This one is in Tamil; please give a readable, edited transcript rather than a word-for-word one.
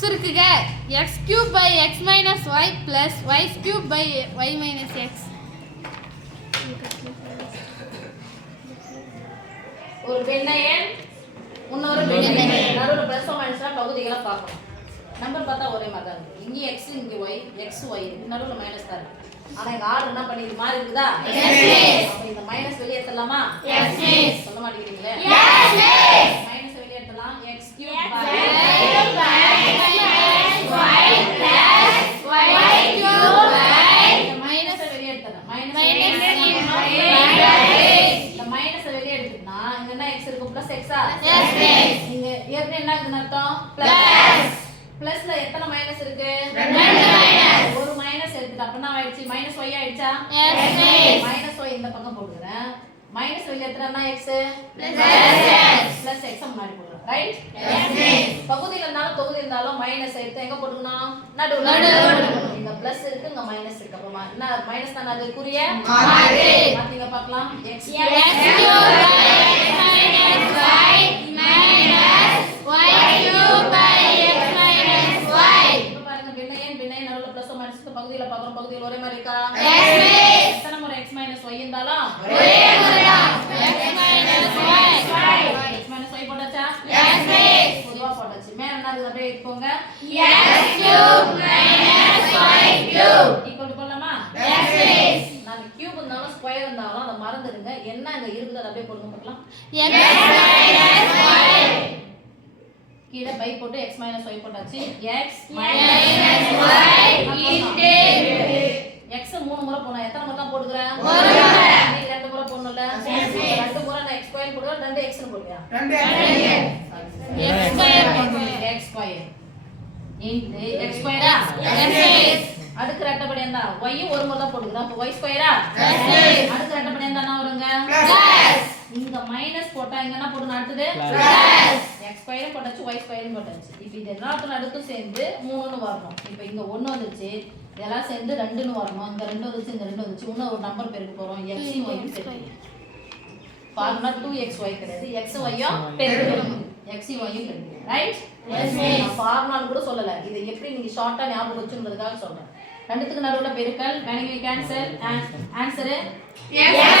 சுருக்குக x³ / x - y plus y³ / y - x. ஒரு பெண்ணையன் இன்னொரு பெண்ணையன் நடுவுல பிளஸ் மைனஸ்னா பகுதிகளை பார்க்கணும். நம்பர் பார்த்தா ஒரே மாதிரி தான் இருக்கு. இங்க x இங்க y x y நடுவுல மைனஸ் தான் இருக்கு. ஆனா எங்க ஆர்டர் என்ன பண்ணி மாறி இருக்குதா? Yes miss. அப்ப இந்த மைனஸ் வெளிய எடுத்துடலாமா? Yes miss. சொல்ல மாட்டீங்களே? Yes miss. மைனஸ் வெளிய எடுத்துடலாம். x³ / y மைனஸ் வெளிய எடுத்துடலாம். மைனஸ் இந்த மைனஸ் வெளிய எடுத்துட்டா இங்க என்ன x இருக்கு? பிளஸ் x ஆ? Yes miss. இங்க ஏற்கனவே என்ன இருக்குன்னு அர்த்தம்? பிளஸ். பிளஸ்ல எத்தனை மைனஸ் இருக்கு? 2 மைனஸ். ஒரு மைனஸ் எடுத்துட்டு அப்ப என்ன ஆயிடுச்சு? மைனஸ் y ஆயிடுச்சா? Yes miss. மைனஸ் y இந்த பக்கம் போடுறேன். மைனஸ் வெளிய எடுத்துட்டா x பிளஸ் x முன்னாடி போடுறேன். ரைட்? Yes miss. பகுதியில இருந்தாலும் தொகுதி இருந்தாலும் மைனஸ் எடுத்து எங்க போட்டுக்கணும்? நடுவுல போடணும். இங்க பிளஸ் இருக்கு இங்க மைனஸ் இருக்கு. அப்ப என்ன மைனஸ் தான அது குறிய மாறு. பாத்தீங்க பார்க்கலாம். x³ / x - y பகுதியில பாக்குறோம். பகுதியில ஒரே மாதிரி இருக்கா? Yes miss. எத்தனை முறை x - y இருந்தாலும் ஒரே முறை தான். x - y போட்டாச்சா? Yes miss. பொதுவா போட்டாச்சு. மேல என்ன இருக்கு அப்படியே போங்க. x³ - y³ ஈக்குவல் பண்ணலாமா? Yes miss. நான் கியூப் இருந்தாலும் ஸ்கொயர் இருந்தாலும் அத மறந்துடுங்க. என்ன அங்க இருக்குது அப்படியே போடுங்க பார்க்கலாம். x - y கீழ பை போட்டு x - y போட்டாச்சு. x - y x 3 முறை போனா எத்தனை முறை தான் போடுறேன்? ஒரு முறை. நீ 2 முறை போடணும்ல? 2 முறை நான் x² போடுறேன். 2 x னு போடுறியா? 2 x² இன்டு x² அடுக்கு ரெட்டப்படி என்ன? y ஒரு முறை தான் போடுறேன். அப்ப y² அடுக்கு ரெட்டப்படி என்ன வருங்க? பிளஸ். இங்க மைனஸ் போட்டா இங்க என்ன போடணும்? அடுத்து பிளஸ். x² போட்டாச்சு y² போட்டாச்சு. இப்போ இது எல்லாத்தோட அடுக்கும் சேர்ந்து 3 னு வரணும். இப்போ இங்க 1 வந்துச்சு. இதெல்லாம் சேர்ந்து 2 னு வரணும். இங்க 2 வந்துச்சு இங்க 2 வந்துச்சு. இன்னும் ஒரு நம்பர் பெருக்க போறோம். x y சேர்த்து. ஃபார்முலா 2xy கிடையாது. x y யும் பெருக்கணும். x y யும் பெருக்கணும். ரைட்? Yes miss. நான் ஃபார்முலா கூட சொல்லல. இத எப்படி நீங்க ஷார்ட்டா ஞாபகம் வச்சுக்கிறதுக்காக சொல்றேன். ரெண்டுத்துக்கு நடுவுல பெருக்கல். can we cancel? Answer x y